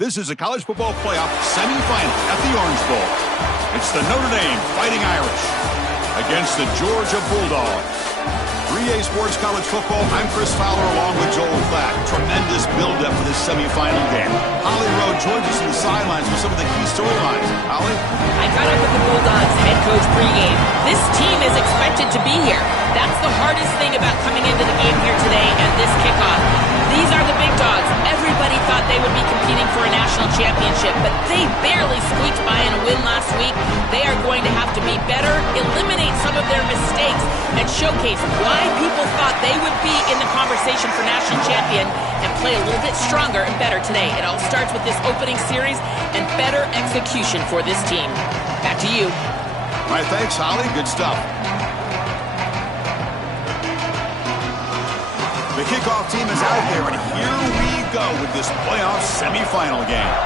This is a college football playoff semifinal at the Orange Bowl. It's the Notre Dame Fighting Irish against the Georgia Bulldogs. 3A Sports College Football, I'm Chris Fowler along with Joel Klatt. Tremendous build-up for this semifinal game. Holly Rowe joins us on the sidelines with some of the key storylines. Holly? I caught up with the Bulldogs head coach pregame. This team is expected to be here. That's the hardest thing about coming into the game here today and this kickoff. These are the big dogs. Everybody thought they would be competing for a national championship, but they barely squeaked by in a win last week. They are going to have to be better, eliminate some of their mistakes, and showcase why people thought they would be in the conversation for national champion and play a little bit stronger and better today. It all starts with this opening series and better execution for this team. Back to you. All right, thanks, Holly. Good stuff. The kickoff team is out there, and here we go with this playoff semifinal game.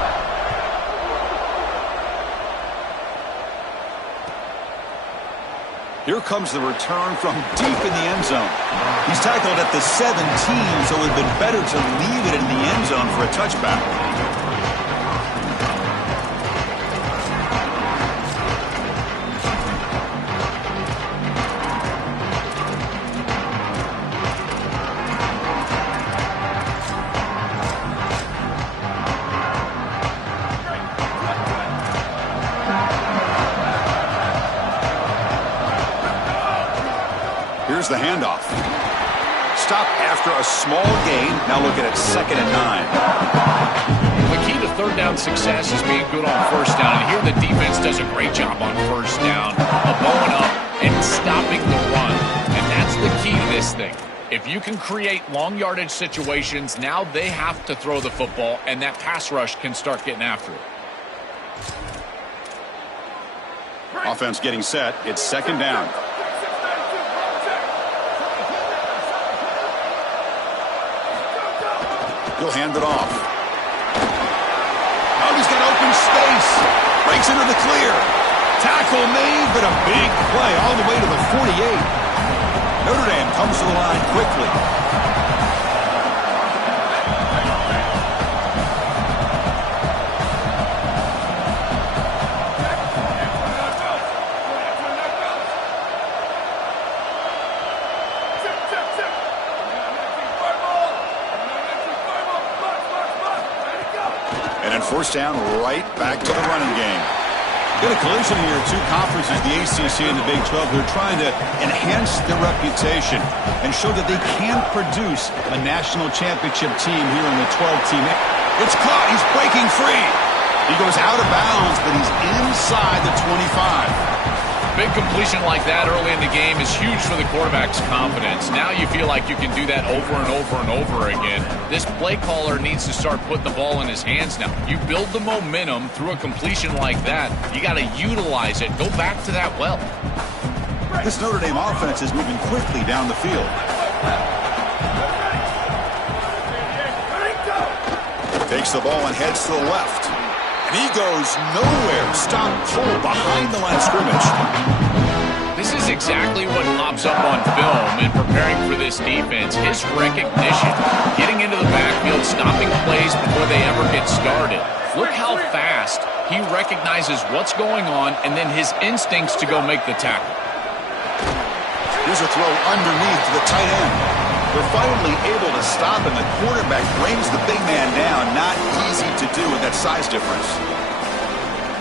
Here comes the return from deep in the end zone. He's tackled at the 17, so it would have been better to leave it in the end zone for a touchback. Here's the handoff. Stop after a small gain. Now look at it, 2nd and 9. The key to third down success is being good on first down. And here the defense does a great job on first down of blowing up and stopping the run. And that's the key to this thing. If you can create long yardage situations, now they have to throw the football, and that pass rush can start getting after it. Offense getting set. It's 2nd down. He'll hand it off. Oh, he's got open space. Breaks into the clear. Tackle made, but a big play all the way to the 48. Notre Dame comes to the line quickly. First down, right back to the running game. Get a collision here. Two conferences, the ACC and the Big 12, who are trying to enhance their reputation and show that they can produce a national championship team here in the 12-team. It's caught. He's breaking free. He goes out of bounds, but he's inside the 25. Big completion like that early in the game is huge for the quarterback's confidence. Now you feel like you can do that over and over and over again. This play caller needs to start putting the ball in his hands now. You build the momentum through a completion like that. You got to utilize it. Go back to that well. This Notre Dame offense is moving quickly down the field. Takes the ball and heads to the left. And he goes nowhere. Stop cold behind the line of scrimmage. This is exactly what pops up on film in preparing for this defense. His recognition, getting into the backfield, stopping plays before they ever get started. Look how fast he recognizes what's going on and then his instincts to go make the tackle. Here's a throw underneath to the tight end. They're finally able to stop him. The quarterback brings the big man down. Not easy to do with that size difference.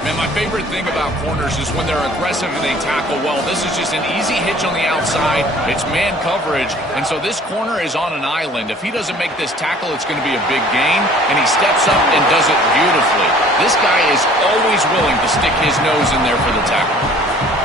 Man, my favorite thing about corners is when they're aggressive and they tackle well. This is just an easy hitch on the outside. It's man coverage, and so this corner is on an island. If he doesn't make this tackle, it's going to be a big gain, and he steps up and does it beautifully. This guy is always willing to stick his nose in there for the tackle.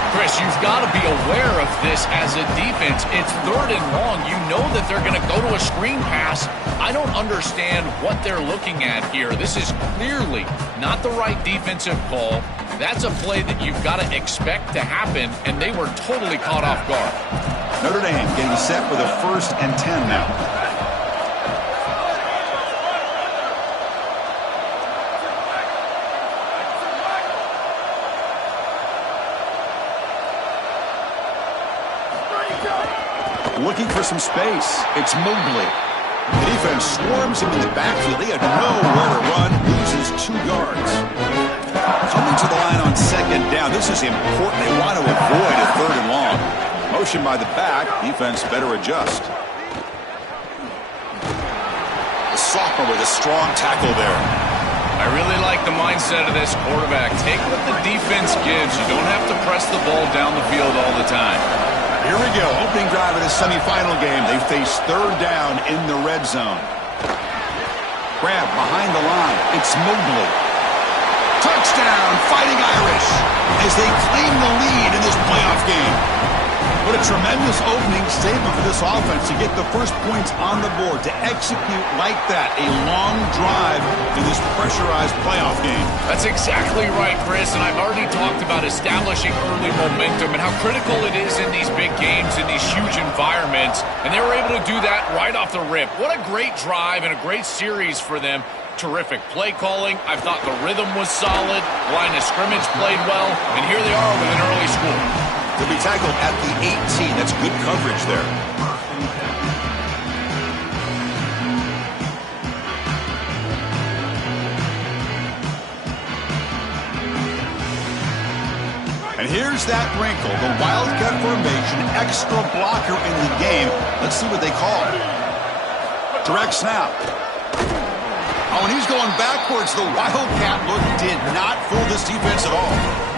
Chris, you've got to be aware of this as a defense. It's 3rd and long. You know that they're going to go to a screen pass. I don't understand what they're looking at here. This is clearly not the right defensive call. That's a play that you've got to expect to happen, and they were totally caught off guard. Notre Dame getting set with a 1st and 10 now. Looking for some space. It's Mobley. The defense swarms him in the backfield. He had nowhere to run. Loses loses 2 yards. Coming to the line on 2nd down. This is important. They want to avoid a 3rd and long. Motion by the back. Defense better adjust. The sophomore with a strong tackle there. I really like the mindset of this quarterback. Take what the defense gives. You don't have to press the ball down the field all the time. Here we go. Opening drive of the semifinal game. They face 3rd down in the red zone. Grab behind the line. It's Mobley. Touchdown, Fighting Irish, as they claim the lead in this playoff game. What a tremendous opening statement for this offense to get the first points on the board, to execute like that, a long drive in this pressurized playoff game. That's exactly right, Chris, and I've already talked about establishing early momentum and how critical it is in these big games, in these huge environments, and they were able to do that right off the rip. What a great drive and a great series for them. Terrific play calling. I thought the rhythm was solid. Line of scrimmage played well, and here they are with an early score. They'll be tackled at the 18. That's good coverage there. And here's that wrinkle, the Wildcat formation, extra blocker in the game. Let's see what they call it. Direct snap. Oh, and he's going backwards. The Wildcat look did not fool this defense at all.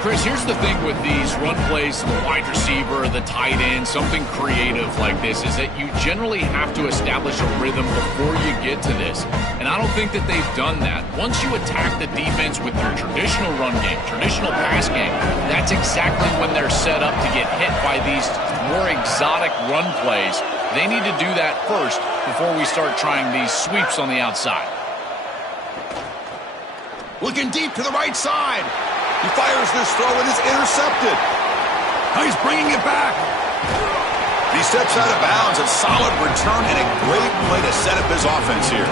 Chris, here's the thing with these run plays, the wide receiver, the tight end, something creative like this, is that you generally have to establish a rhythm before you get to this. And I don't think that they've done that. Once you attack the defense with your traditional run game, traditional pass game, that's exactly when they're set up to get hit by these more exotic run plays. They need to do that first before we start trying these sweeps on the outside. Looking deep to the right side. He fires this throw and is intercepted. Now he's bringing it back. He steps out of bounds. A solid return and a great play to set up his offense here.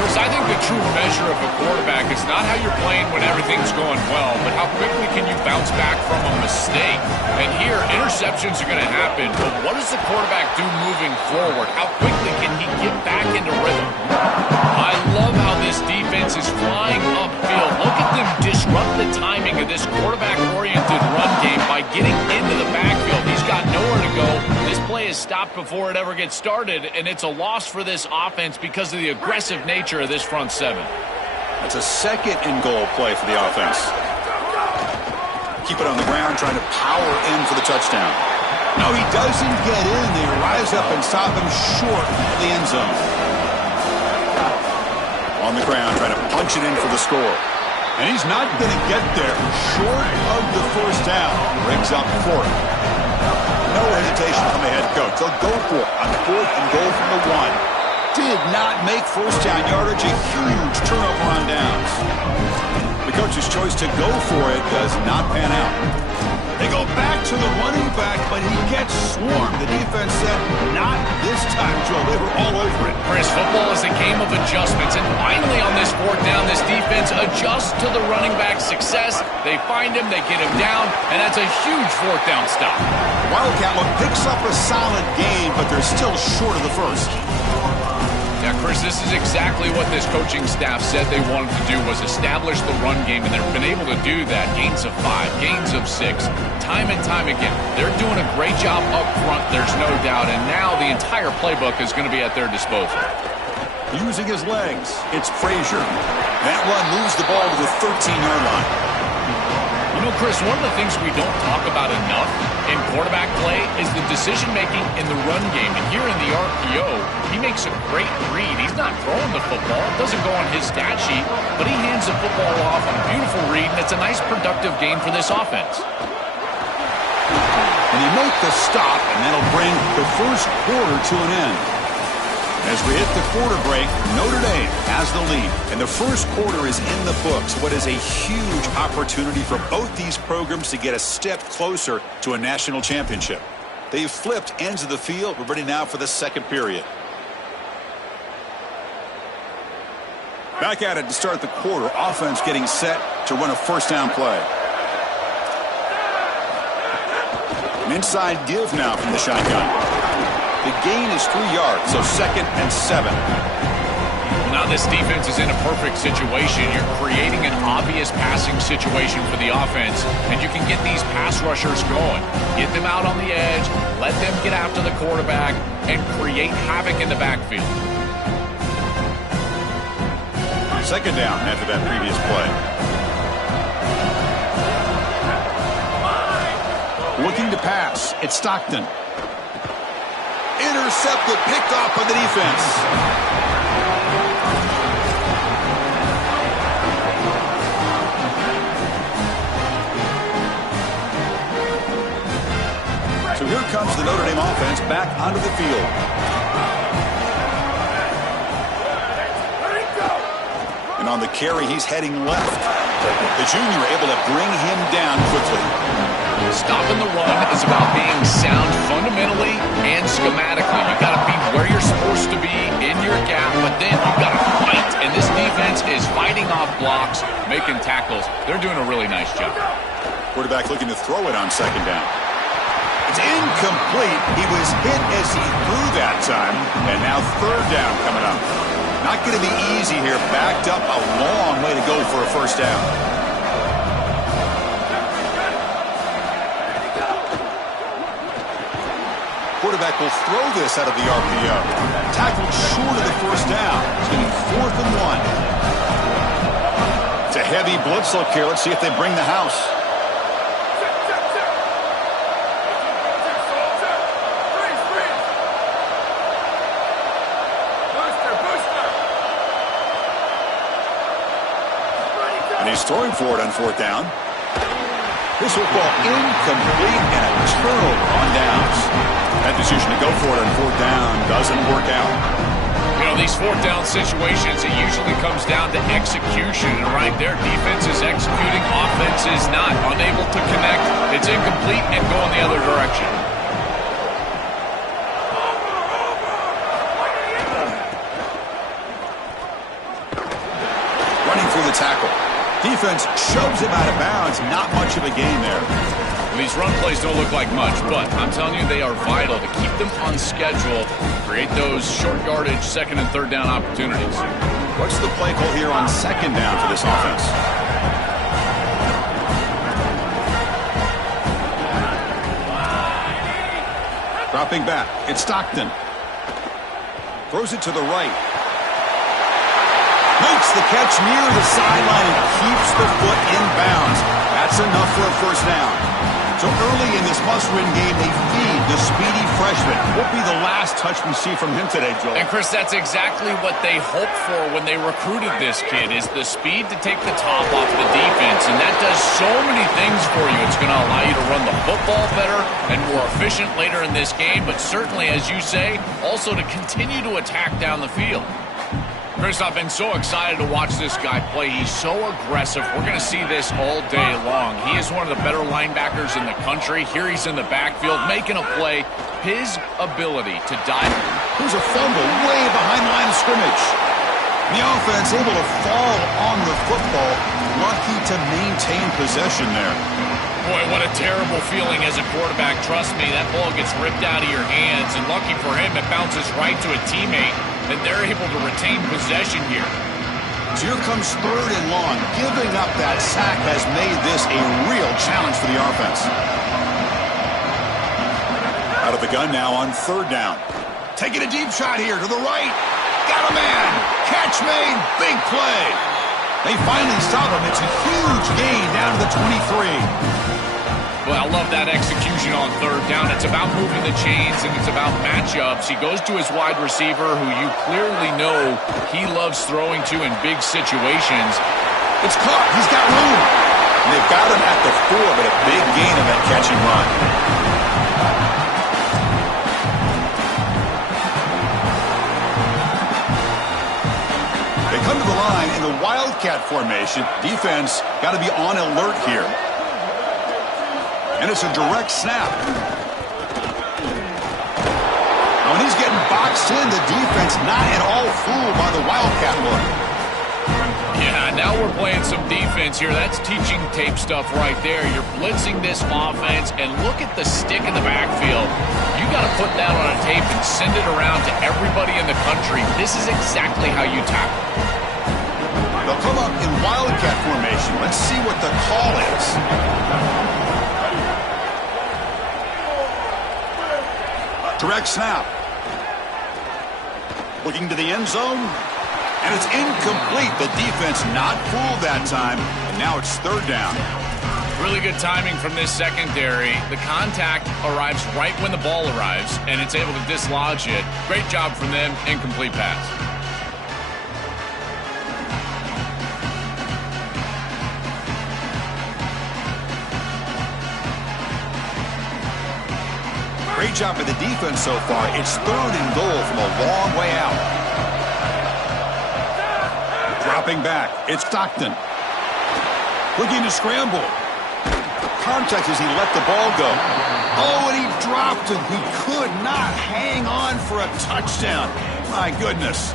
Chris, I think the true measure of a quarterback is not how you're playing when everything's going well, but how quickly can you bounce back from a mistake. And here, interceptions are going to happen, but what does the quarterback do moving forward? How quickly can he get back into rhythm? I love how this defense is flying upfield. Look at them disrupt the timing of this quarterback-oriented run game by getting into the backfield. He's got nowhere to go. This play is stopped before it ever gets started, and it's a loss for this offense because of the aggressive nature of this front seven. That's a 2nd and goal play for the offense. Keep it on the ground, trying to power in for the touchdown. No, he doesn't get in. They rise up and stop him short of the end zone. On the ground, trying to punch it in for the score. And he's not going to get there. Short of the first down. Brings up 4th. No hesitation from the head coach. They'll go for it on 4th and goal from the 1. Did not make first down yardage. A huge turnover on downs. The coach's choice to go for it does not pan out. They go back to the running back, but he gets swarmed. The defense said, not this time, Joe. They were all over it. Chris, football is a game of adjustments, and finally on this 4th down, this defense adjusts to the running back's success. They find him, they get him down, and that's a huge 4th down stop. Wildcat look picks up a solid game, but they're still short of the first. Yeah, Chris, this is exactly what this coaching staff said they wanted to do, was establish the run game, and they've been able to do that. Gains of 5, gains of 6, time and time again. They're doing a great job up front, there's no doubt, and now the entire playbook is going to be at their disposal. Using his legs, it's Frazier. That run moves the ball to the 13-yard line. You know, Chris, one of the things we don't talk about enough in quarterback play is the decision-making in the run game. And here in the RPO, he makes a great read. He's not throwing the football. It doesn't go on his stat sheet, but he hands the football off on a beautiful read, and it's a nice, productive game for this offense. And he makes the stop, and that'll bring the first quarter to an end. As we hit the quarter break, Notre Dame has the lead, and the first quarter is in the books. What is a huge opportunity for both these programs to get a step closer to a national championship. They've flipped ends of the field. We're ready now for the second period. Back at it to start the quarter. Offense getting set to run a first down play. An inside give now from the shotgun. The gain is 3 yards, so 2nd and 7. Now this defense is in a perfect situation. You're creating an obvious passing situation for the offense, and you can get these pass rushers going. Get them out on the edge, let them get after the quarterback, and create havoc in the backfield. Second down after that previous play. Looking to pass. It's Stockton. Intercepted, picked off by the defense. So here comes the Notre Dame offense back onto the field. And on the carry, he's heading left. The junior able to bring him down quickly. Stopping the run is about being sound fundamentally and schematically. You got to be where you're supposed to be in your gap, but then you got to fight. And this defense is fighting off blocks, making tackles. They're doing a really nice job. Quarterback looking to throw it on second down. It's incomplete. He was hit as he threw that time, and now third down coming up. Not going to be easy here. Backed up a long way to go for a first down. Quarterback will throw this out of the RPO. Tackled short of the first down. It's going to be 4th and 1. It's a heavy blitz look here. Let's see if they bring the house. And he's throwing for it on 4th down. This football incomplete and a turnover on downs. That decision to go for it on 4th down doesn't work out. You know, these 4th down situations, it usually comes down to execution. And right there, defense is executing, offense is not. Unable to connect. It's incomplete and going the other direction. Running through the tackle. Defense shoves him out of bounds. Not much of a gain there. Well, these run plays don't look like much, but I'm telling you, they are vital to keep them on schedule, create those short yardage second and third down opportunities. What's the play call here on second down for this offense? Dropping back. It's Stockton. Throws it to the right. Makes the catch near the sideline and keeps the foot in bounds. That's enough for a first down. So early in this must-win game, they feed the speedy freshman. Won't be the last touch we see from him today, Joel. And, Chris, that's exactly what they hoped for when they recruited this kid, is the speed to take the top off the defense. And that does so many things for you. It's going to allow you to run the football better and more efficient later in this game. But certainly, as you say, also to continue to attack down the field. Chris, I've been so excited to watch this guy play. He's so aggressive. We're going to see this all day long. He is one of the better linebackers in the country. Here he's in the backfield making a play. His ability to dive. Here's a fumble way behind the line of scrimmage. The offense able to fall on the football. Lucky to maintain possession there. Boy, what a terrible feeling as a quarterback. Trust me, that ball gets ripped out of your hands. And lucky for him, it bounces right to a teammate. And they're able to retain possession here. So here comes 3rd and long. Giving up that sack has made this a real challenge for the offense. Out of the gun now on 3rd down. Taking a deep shot here to the right. Got a man. Catch made. Big play. They finally stop him. It's a huge gain down to the 23. Well, I love that execution on 3rd down. It's about moving the chains, and it's about matchups. He goes to his wide receiver, who you clearly know he loves throwing to in big situations. It's caught. He's got room. And they've got him at the 4, but a big gain on that catch and run. They come to the line in the Wildcat formation. Defense got to be on alert here. And it's a direct snap. Now, when he's getting boxed in, the defense not at all fooled by the Wildcat look. Yeah, now we're playing some defense here. That's teaching tape stuff right there. You're blitzing this offense, and look at the stick in the backfield. You got to put that on a tape and send it around to everybody in the country. This is exactly how you tackle. They'll come up in wildcat formation. Let's see what the call is. Direct snap. Looking to the end zone. And it's incomplete. The defense not fooled that time. And now it's third down. Really good timing from this secondary. The contact arrives right when the ball arrives, and it's able to dislodge it. Great job from them. Incomplete pass. Great job by the defense so far. It's third and goal from a long way out. Dropping back. It's Stockton. Looking to scramble. Contact as he let the ball go. Oh, and he dropped it. He could not hang on for a touchdown. My goodness.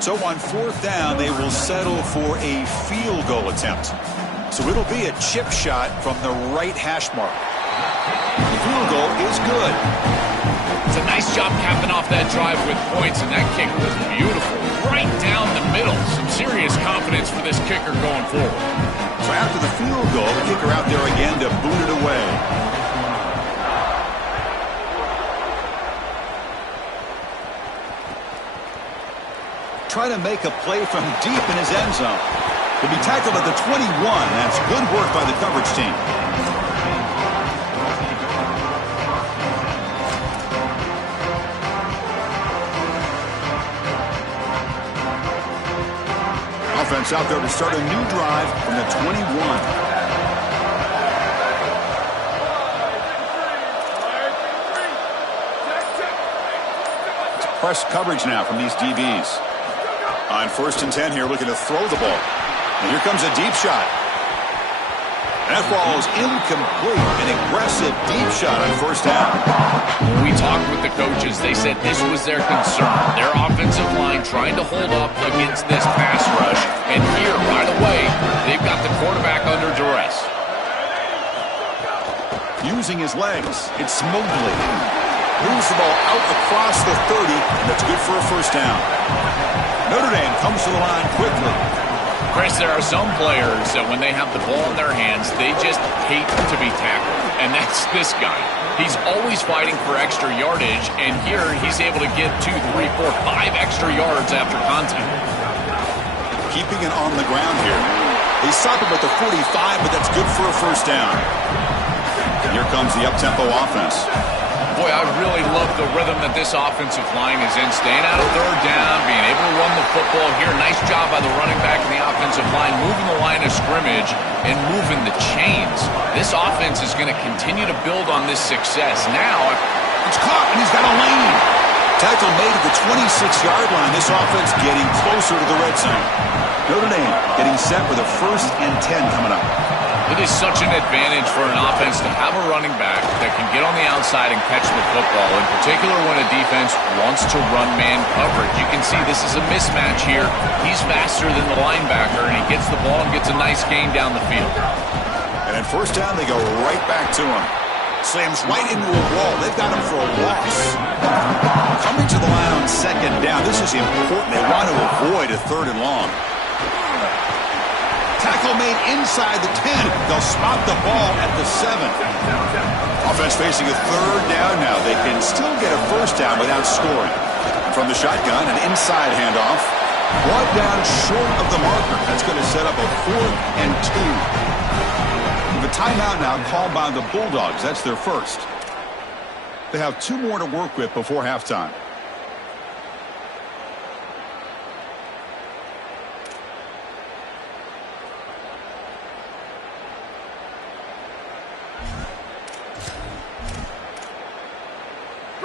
So on fourth down, they will settle for a field goal attempt. So it'll be a chip shot from the right hash mark. The field goal is good. It's a nice job capping off that drive with points, and that kick was beautiful. Right down the middle. Some serious confidence for this kicker going forward. So after the field goal, the kicker out there again to boot it away. Try to make a play from deep in his end zone. He'll be tackled at the 21. That's good work by the coverage team. Offense out there to start a new drive from the 21. It's press coverage now from these DBs. On 1st and 10 here, looking to throw the ball. And here comes a deep shot. That ball is incomplete. An aggressive deep shot on 1st down. When we talked with the coaches, they said this was their concern. Their offensive line trying to hold up against this pass rush. And here, right away, they've got the quarterback under duress. Using his legs, it's smoothly. Moves the ball out across the 30, and that's good for a 1st down. Notre Dame comes to the line quickly. Chris, there are some players that when they have the ball in their hands, they just hate to be tackled. And that's this guy. He's always fighting for extra yardage, and here he's able to get 2, 3, 4, 5 extra yards after contact. Keeping it on the ground here. They stop him at the 45, but that's good for a 1st down. And here comes the up-tempo offense. Boy, I really love the rhythm that this offensive line is in. Staying out of 3rd down, being able to run the football here. Nice job by the running back and the offensive line, moving the line of scrimmage and moving the chains. This offense is going to continue to build on this success. Now, it's caught, and he's got a lane. Tackle made at the 26-yard line. This offense getting closer to the red zone. Notre Dame getting set with a 1st and 10 coming up. It is such an advantage for an offense to have a running back that can get on the outside and catch the football, in particular when a defense wants to run man coverage. You can see this is a mismatch here. He's faster than the linebacker, and he gets the ball and gets a nice gain down the field. And at 1st down, they go right back to him. Slams right into a wall. They've got him for a loss. Coming to the line on 2nd down. This is important. They want to avoid a 3rd and long. Tackle made inside the 10. They'll spot the ball at the 7. Offense facing a 3rd down now. They can still get a 1st down without scoring. From the shotgun, an inside handoff. Brought down short of the marker. That's going to set up a 4th and 2. With a timeout now called by the Bulldogs. That's their 1st. They have 2 more to work with before halftime.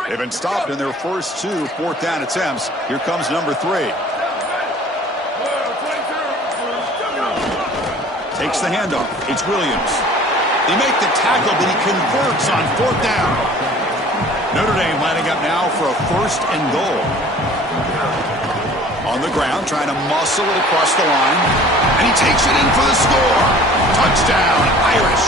They've been stopped in their first 2 4th down attempts. Here comes number 3. Takes the handoff. It's Williams. They make the tackle, but he converts on 4th down. Notre Dame lining up now for a 1st and goal. On the ground, trying to muscle it across the line. And he takes it in for the score. Touchdown, Irish.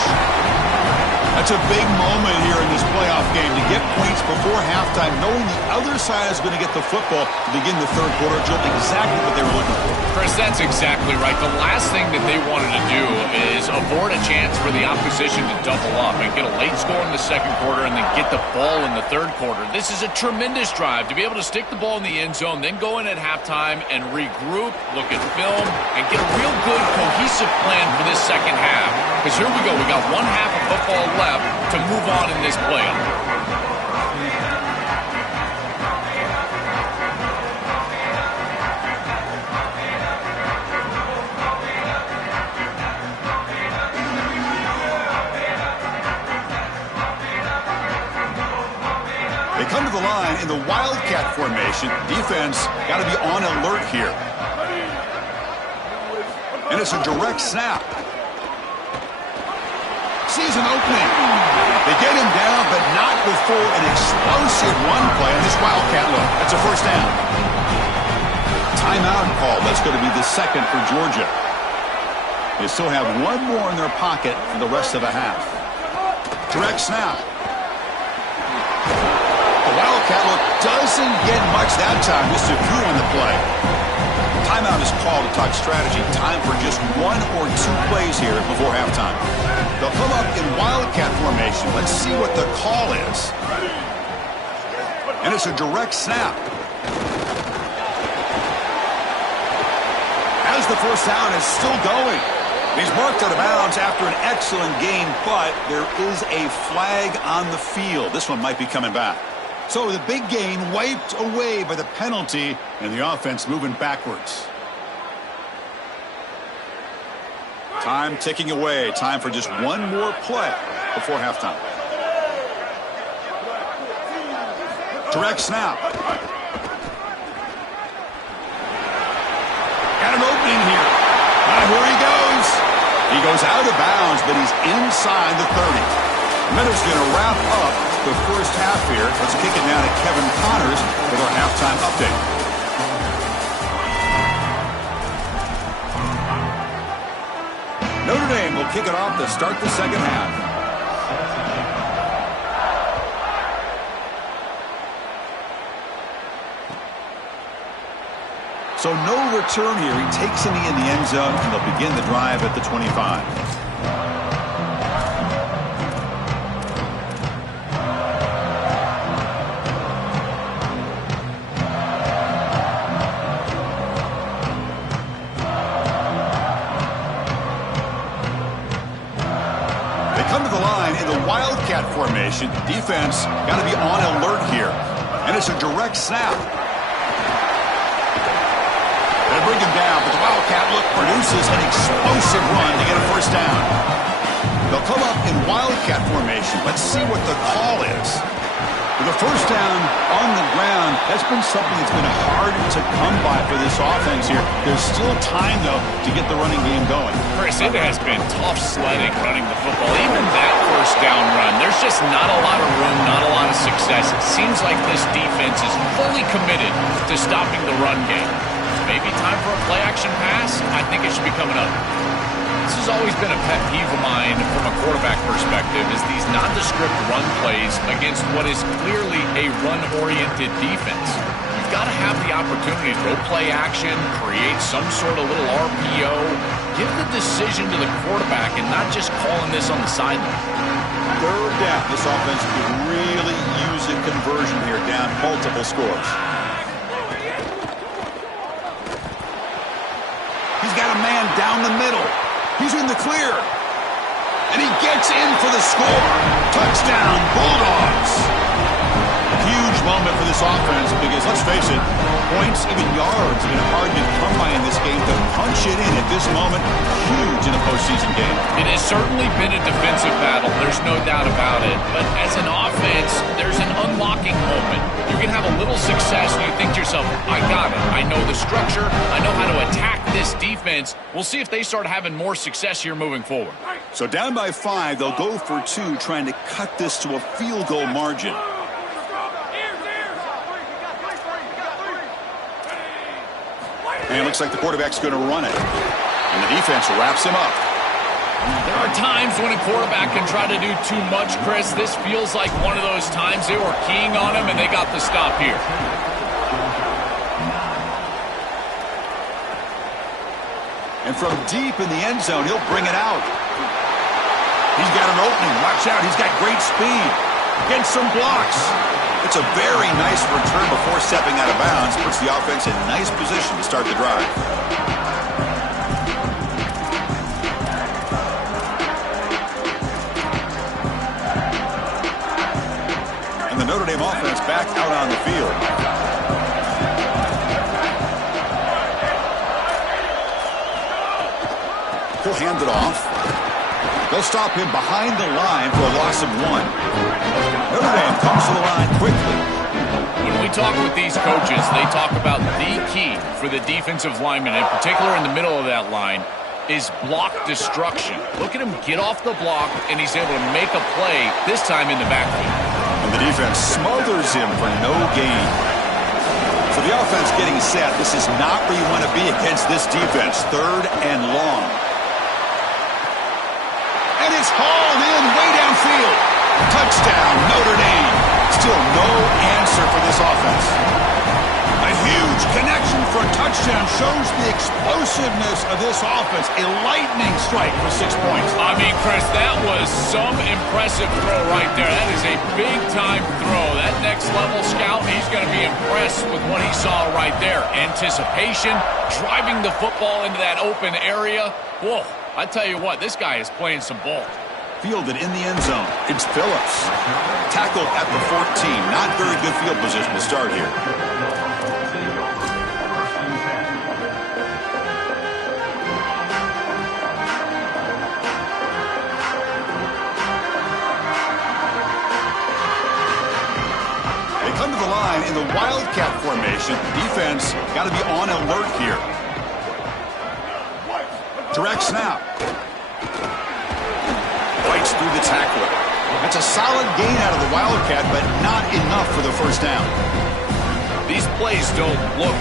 That's a big moment here in this playoff game to get points before halftime, knowing the other side is going to get the football to begin the third quarter. Just exactly what they were looking for. Chris, that's exactly right. The last thing that they wanted to do is abort a chance for the opposition to double up and get a late score in the second quarter and then get the ball in the third quarter. This is a tremendous drive to be able to stick the ball in the end zone, then go in at halftime and regroup, look at film, and get a real good cohesive plan for this second half. Because here we go. We got one half of football left to move on in this playoff. They come to the line in the Wildcat formation. Defense got to be on alert here. And it's a direct snap. Sees an opening. They get him down, but not before an explosive run play on this Wildcat look. That's a first down. Timeout call. That's going to be the second for Georgia. They still have one more in their pocket for the rest of the half. Direct snap. The Wildcat look doesn't get much that time. Just a few on the play. Timeout is called to talk strategy. Time for just one or two plays here before halftime. They'll come up in Wildcat formation. Let's see what the call is. And it's a direct snap. As the first down is still going. He's marked out of bounds after an excellent game, but there is a flag on the field. This one might be coming back. So the big gain wiped away by the penalty, and the offense moving backwards. Time ticking away. Time for just one more play before halftime. Direct snap. Got an opening here. Here he goes. He goes out of bounds, but he's inside the 30. Meadows going to wrap up the first half here. Let's kick it down to Kevin Connors with our halftime update. Notre Dame will kick it off to start the second half. So no return here. He takes a knee in the end zone, and they'll begin the drive at the 25. Wildcat formation. Defense got to be on alert here. And it's a direct snap. They bring him down, but the Wildcat look produces an explosive run to get a first down. They'll come up in Wildcat formation. Let's see what the call is. With the first down on the ground, that's been something that's been hard to come by for this offense here. There's still time, though, to get the running game going. Chris, it has been tough sledding running the football. Even that first down run, there's just not a lot of room, not a lot of success. It seems like this defense is fully committed to stopping the run game. Maybe time for a play-action pass? I think it should be coming up. This has always been a pet peeve of mine from a quarterback perspective, is these nondescript run plays against what is clearly a run-oriented defense. You've got to have the opportunity to go play action, create some sort of little RPO, give the decision to the quarterback and not just calling this on the sideline. Third down. This offense could really use a conversion here, down multiple scores. He's got a man down the middle. He's in the clear. And he gets in for the score. Touchdown, Bulldogs. Huge moment for this offense because, let's face it, points, even yards, have been hard to come by in this game. To punch it in at this moment, huge in a postseason game. It has certainly been a defensive battle. There's no doubt about it. But as an offense, there's an unlocking moment. You can have a little success and you think to yourself, I got it. I know the structure. I know how to attack this defense. We'll see if they start having more success here moving forward. So down by 5, they'll go for 2, trying to cut this to a field goal margin. And it looks like the quarterback's going to run it. And the defense wraps him up. There are times when a quarterback can try to do too much, Chris. This feels like one of those times. They were keying on him, and they got the stop here. And from deep in the end zone, he'll bring it out. He's got an opening. Watch out. He's got great speed. Against some blocks. It's a very nice return before stepping out of bounds. Puts the offense in nice position to start the drive. And the Notre Dame offense back out on the field. He'll hand it off. They'll stop him behind the line for a loss of 1. Notre Dame comes to the line quickly. When we talk with these coaches, they talk about the key for the defensive lineman, in particular in the middle of that line, is block destruction. Look at him get off the block, and he's able to make a play, this time in the backfield. And the defense smothers him for no gain. So the offense getting set. This is not where you want to be against this defense. 3rd and long. And it's hauled in way downfield. Touchdown, Notre Dame. Still no answer for this offense. A huge connection for a touchdown shows the explosiveness of this offense. A lightning strike for 6 points. I mean, Chris, that was some impressive throw right there. That is a big-time throw. That next-level scout, he's going to be impressed with what he saw right there. Anticipation, driving the football into that open area. Whoa. I tell you what, this guy is playing some ball. Fielded in the end zone. It's Phillips. Tackled at the 14. Not very good field position to start here. They come to the line in the Wildcat formation. Defense got to be on alert here. Direct snap. Fights through the tackler. That's a solid gain out of the Wildcat, but not enough for the first down. These plays don't look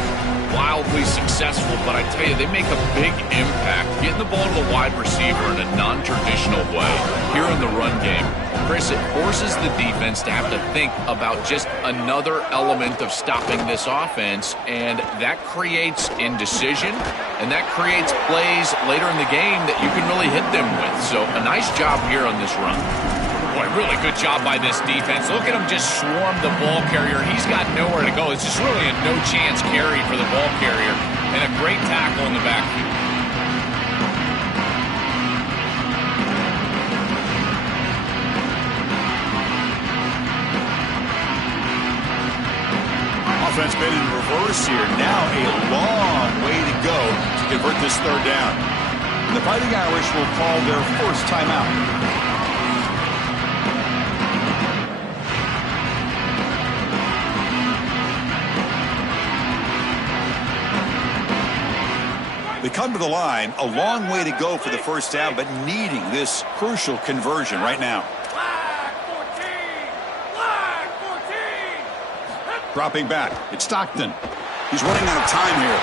wildly successful, but I tell you, they make a big impact. Getting the ball to the wide receiver in a non-traditional way here in the run game. Chris, it forces the defense to have to think about just another element of stopping this offense, and that creates indecision, and that creates plays later in the game that you can really hit them with. So a nice job here on this run. Boy, really good job by this defense. Look at him just swarm the ball carrier. He's got nowhere to go. It's just really a no-chance carry for the ball carrier, and a great tackle in the backfield. Offense been in reverse here. Now a long way to go to convert this 3rd down. The Fighting Irish will call their first timeout. They come to the line, a long way to go for the first down, but needing this crucial conversion right now. Dropping back. It's Stockton. He's running out of time here.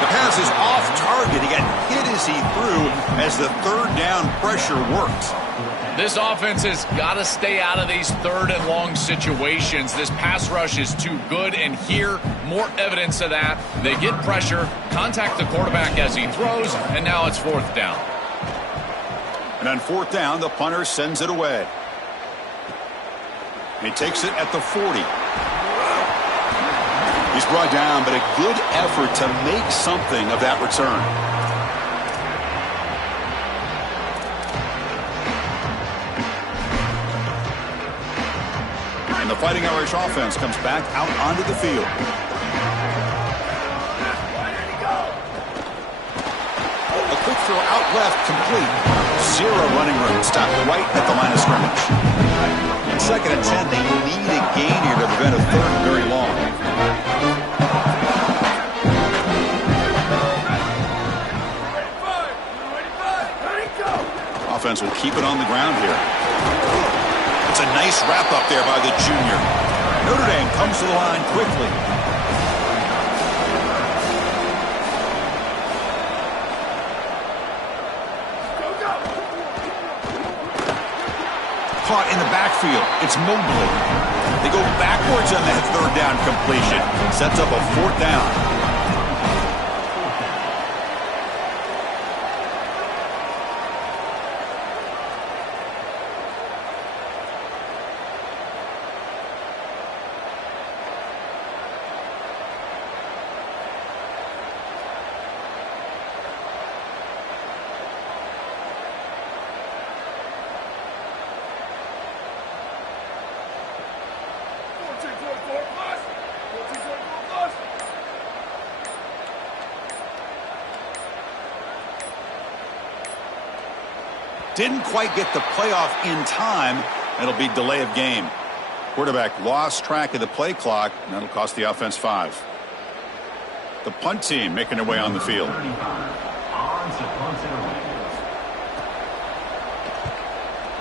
The pass is off target. He got hit as he threw as the 3rd down pressure worked. This offense has got to stay out of these 3rd and long situations. This pass rush is too good, and here, more evidence of that. They get pressure, contact the quarterback as he throws, and now it's 4th down. And on 4th down, the punter sends it away. He takes it at the 40. He's brought down, but a good effort to make something of that return. And the Fighting Irish offense comes back out onto the field. A quick throw out left, complete. 0 running room, stopped right at the line of scrimmage. And 2nd and 10, they need a gain here to prevent a 3rd very long. Offense will keep it on the ground here. It's a nice wrap up there by the junior. Notre Dame comes to the line quickly. caught in the backfield. It's Mobley. They go backwards on that third down completion. Sets up a fourth down. Didn't quite get the playoff in time. It'll be delay of game. Quarterback lost track of the play clock, and that'll cost the offense 5. The punt team making their way on the field.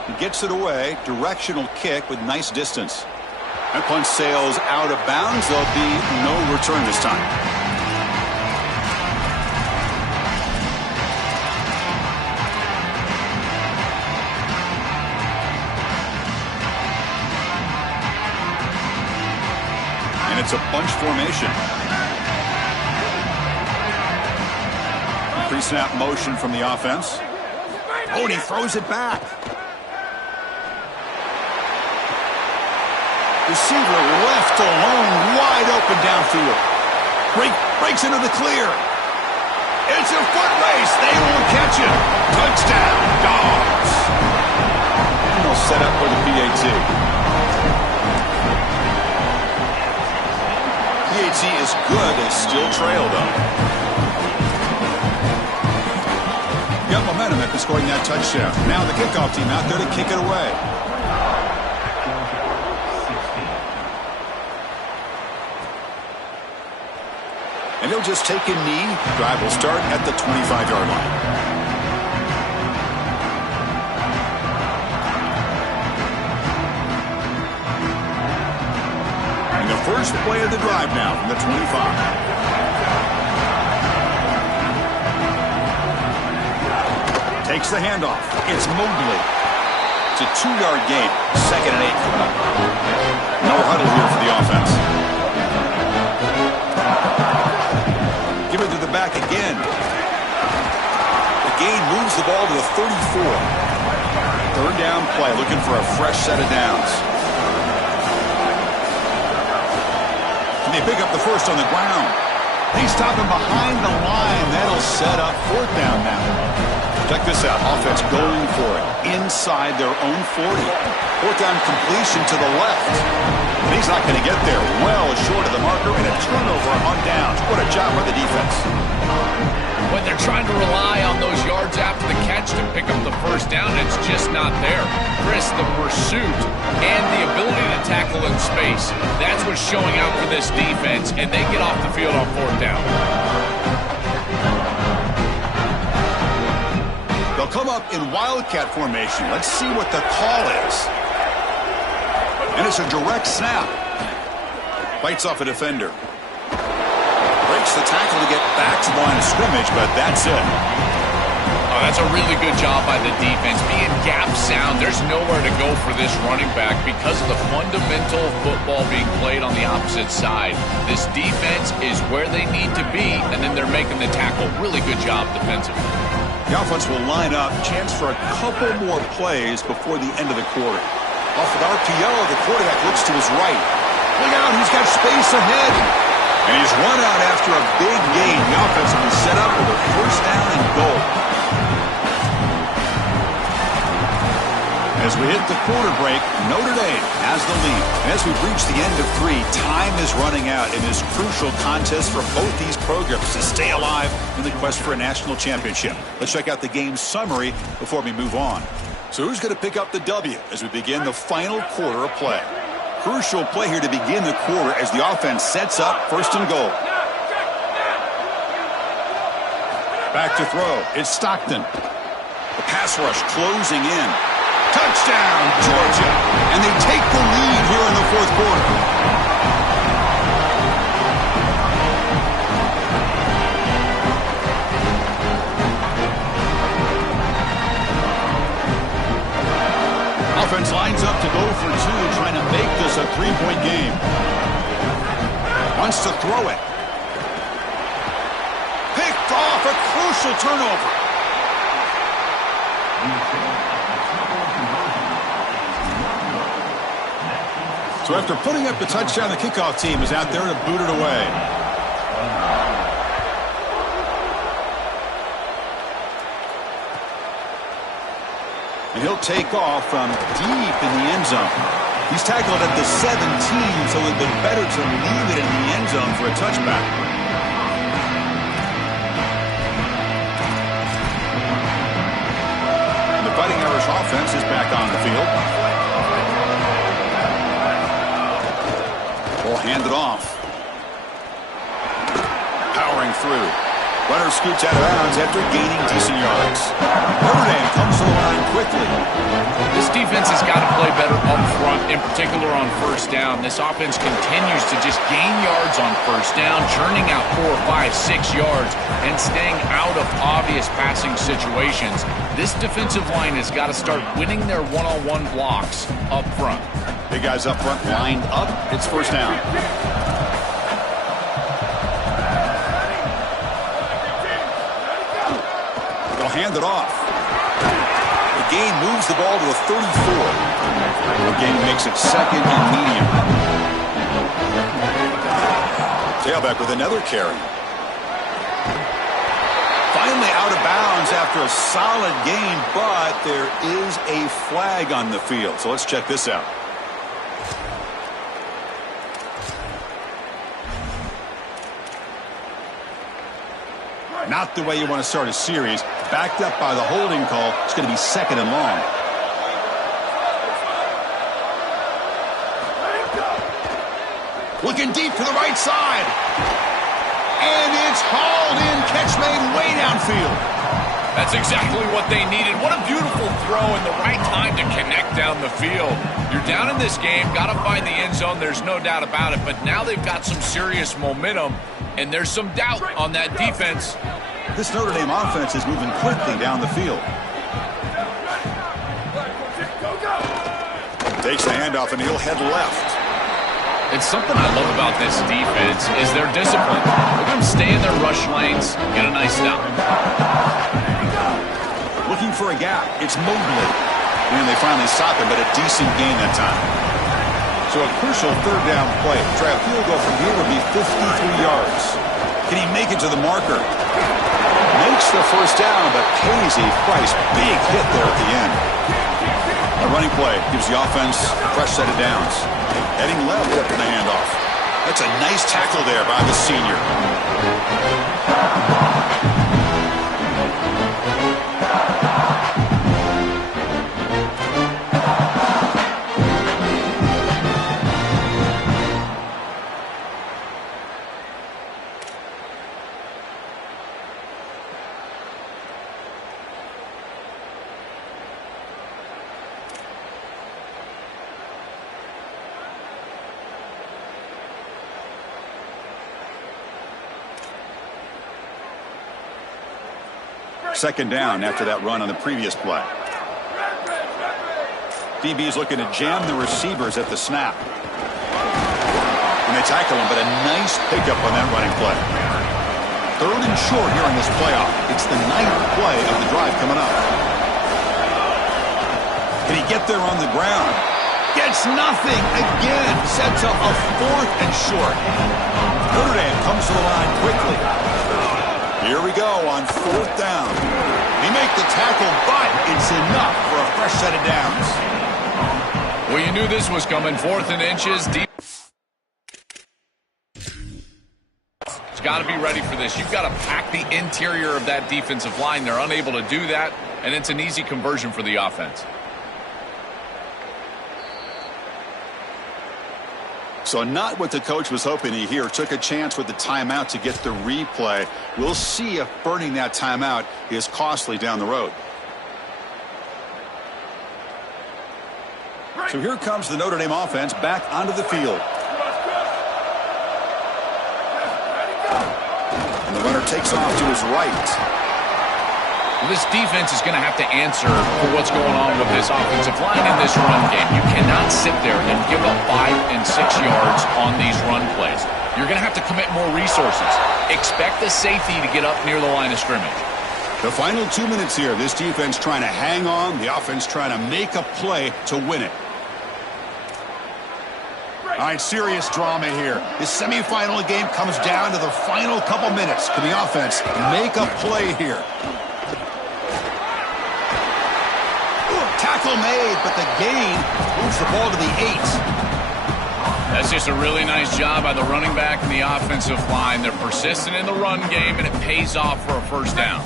He gets it away. Directional kick with nice distance. That punt sails out of bounds. There'll be no return this time. And it's a bunch formation. Pre-snap motion from the offense. Oh, and he throws it back. Receiver left alone, wide open downfield. Breaks into the clear. It's a foot race. They won't catch it. Touchdown, Dogs. And they'll set up for the PAT. PAT is good. They still trail, though. Got momentum after scoring that touchdown. Now the kickoff team out there to kick it away. And he'll just take a knee. Drive will start at the 25-yard line. First play of the drive now from the 25. Takes the handoff. It's Mobley. It's a 2-yard gain. 2nd and 8. No huddle here for the offense. Give it to the back again. The gain moves the ball to the 34. Third down play, looking for a fresh set of downs. They pick up the first on the ground. They stop him behind the line. That'll set up fourth down now. Check this out. Offense going for it inside their own 40. Fourth down completion to the left. And he's not going to get there. Well short of the marker and a turnover on downs. What a job by the defense. When they're trying to rely on those yards after the catch to pick up the first down, it's just not there. Chris, the pursuit and the ability to tackle in space, that's what's showing out for this defense, and they get off the field on fourth down. They'll come up in wildcat formation. Let's see what the call is. And it's a direct snap. Bites off a defender. Breaks the tackle to get back to the line of scrimmage, but that's it. Oh, that's a really good job by the defense. Being gap sound, there's nowhere to go for this running back because of the fundamental football being played on the opposite side. This defense is where they need to be, and then they're making the tackle. Really good job defensively. The offense will line up. Chance for a couple more plays before the end of the quarter. Off with RPO, the quarterback looks to his right. Look out, he's got space ahead. And he's run out after a big gain. The offense will be set up with a first down and goal. As we hit the quarter break, Notre Dame has the lead. And as we've reached the end of 3, time is running out in this crucial contest for both these programs to stay alive in the quest for a national championship. Let's check out the game summary before we move on. So who's going to pick up the W as we begin the final quarter of play? Crucial play here to begin the quarter as the offense sets up first and goal. Back to throw. It's Stockton. The pass rush closing in. Touchdown, Georgia. And they take the lead here in the fourth quarter. Offense lines up to go for two, trying to make this a three-point game. Wants to throw it. Picked off, a crucial turnover. So after putting up the touchdown, the kickoff team is out there to boot it away. And he'll take off from deep in the end zone. He's tackled at the 17, so it would have been better to leave it in the end zone for a touchback. And the Fighting Irish offense is back on the field. We'll hand it off. Powering through. Runner scoots out of bounds after gaining decent yards. Notre Dame comes to the line quickly. This defense has got to play better up front, in particular on first down. This offense continues to just gain yards on first down, churning out 4, 5, 6 yards, and staying out of obvious passing situations. This defensive line has got to start winning their one-on-one blocks up front. Big guys up front lined up. It's first down. Hand it off. The gain moves the ball to the 34. The gain makes it second and medium. Tailback with another carry. Finally out of bounds after a solid gain, but there is a flag on the field. So let's check this out. Not the way you want to start a series. Backed up by the holding call. It's going to be second and long. Looking deep to the right side. And it's hauled in. Catch made way downfield. That's exactly what they needed. What a beautiful throw in the right time to connect down the field. You're down in this game. Got to find the end zone. There's no doubt about it. But now they've got some serious momentum. And there's some doubt on that defense. This Notre Dame offense is moving quickly down the field. Takes the handoff and he'll head left. It's something I love about this defense is their discipline. They're going to stay in their rush lanes, get a nice stop. Looking for a gap. It's Mobley. And they finally stop him, but a decent gain that time. So a crucial third down play. Try a field goal from here would be 53 yards. Can he make it to the marker? Makes the first down, but pays a price. Big hit there at the end. A running play gives the offense a fresh set of downs. Heading left after the handoff. That's a nice tackle there by the senior. Second down after that run on the previous play. DB is looking to jam the receivers at the snap. And they tackle him, but a nice pickup on that running play. Third and short here in this playoff. It's the 9th play of the drive coming up. Can he get there on the ground? Gets nothing again. Sets up a 4th and short. Notre Dame comes to the line quickly. Here we go on 4th down. He makes the tackle, but it's enough for a fresh set of downs. Well, you knew this was coming. 4th and inches. Deep. It's got to be ready for this. You've got to pack the interior of that defensive line. They're unable to do that, and it's an easy conversion for the offense. So not what the coach was hoping to hear. Took a chance with the timeout to get the replay. We'll see if burning that timeout is costly down the road. So here comes the Notre Dame offense back onto the field. And the runner takes off to his right. Well, this defense is going to have to answer for what's going on with this offensive line in this run game. You cannot sit there and give up 5 and 6 yards on these run plays. You're going to have to commit more resources. Expect the safety to get up near the line of scrimmage. The final 2 minutes here. This defense trying to hang on. The offense trying to make a play to win it. All right, serious drama here. This semifinal game comes down to the final couple minutes. Can the offense make a play here? Tackle made, but the gain moves the ball to the 8. That's just a really nice job by the running back and the offensive line. They're persistent in the run game, and it pays off for a first down.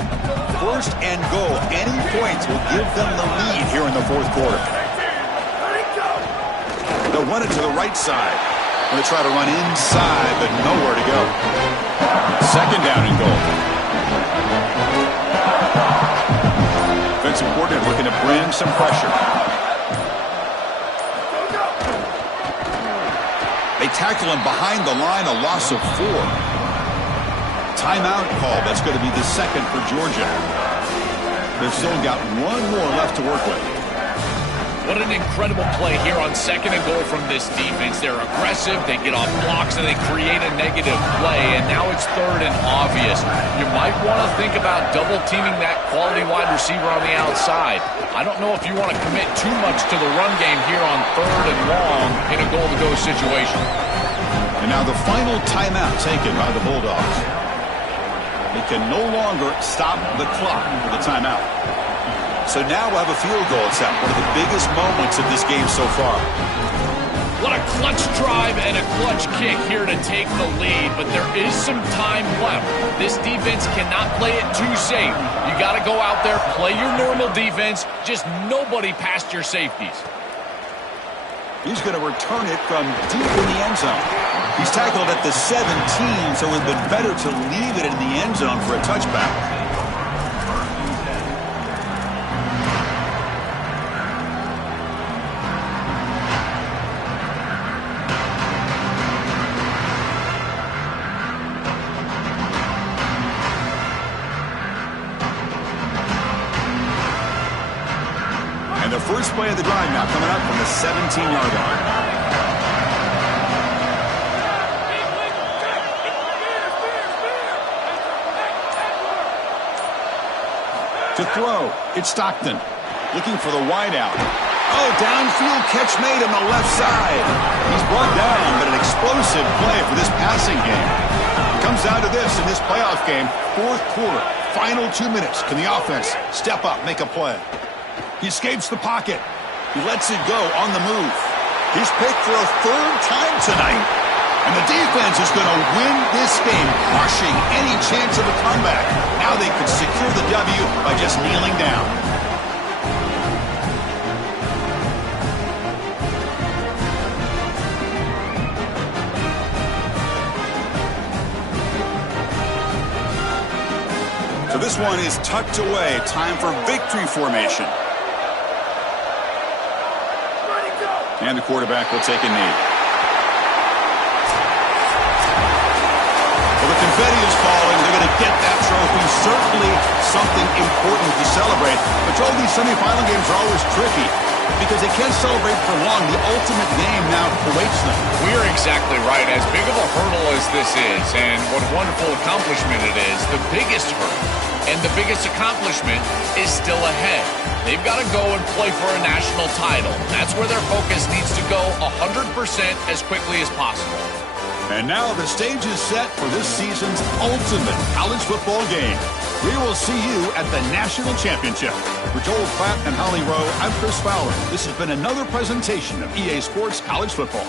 First and goal. Any points will give them the lead here in the fourth quarter. They'll run it to the right side. Going to try to run inside, but nowhere to go. Second down and goal. Defensive coordinator looking to bring some pressure. They tackle him behind the line, a loss of 4. Timeout call. That's going to be the second for Georgia. They've still got one more left to work with. What an incredible play here on second and goal from this defense. They're aggressive, they get off blocks, and they create a negative play, and now it's third and obvious. You might want to think about double-teaming that quality wide receiver on the outside. I don't know if you want to commit too much to the run game here on third and long in a goal-to-go situation. And now the final timeout taken by the Bulldogs. They can no longer stop the clock with the timeout. So now we'll have a field goal attempt, one of the biggest moments of this game so far. What a clutch drive and a clutch kick here to take the lead, but there is some time left. This defense cannot play it too safe. You got to go out there, play your normal defense, just nobody past your safeties. He's going to return it from deep in the end zone. He's tackled at the 17, so it would have been better to leave it in the end zone for a touchback. And the first play of the drive now coming up from the 17-yard line. To throw, it's Stockton. Looking for the wideout. Oh, downfield catch made on the left side. He's brought down, but an explosive play for this passing game. It comes down to this in this playoff game. Fourth quarter, final 2 minutes. Can the offense step up, make a play? He escapes the pocket. He lets it go on the move. He's picked for a third time tonight. And the defense is going to win this game, crushing any chance of a comeback. Now they can secure the W by just kneeling down. So this one is tucked away. Time for victory formation. And the quarterback will take a knee. Well, the confetti is falling. They're going to get that trophy. Certainly something important to celebrate. But Joe, these semifinal games are always tricky because they can't celebrate for long. The ultimate game now awaits them. We're exactly right. As big of a hurdle as this is, and what a wonderful accomplishment it is, the biggest hurdle and the biggest accomplishment is still ahead. They've got to go and play for a national title. That's where their focus needs to go 100% as quickly as possible. And now the stage is set for this season's ultimate college football game. We will see you at the National Championship. For Joel Klatt and Holly Rowe, I'm Chris Fowler. This has been another presentation of EA Sports College Football.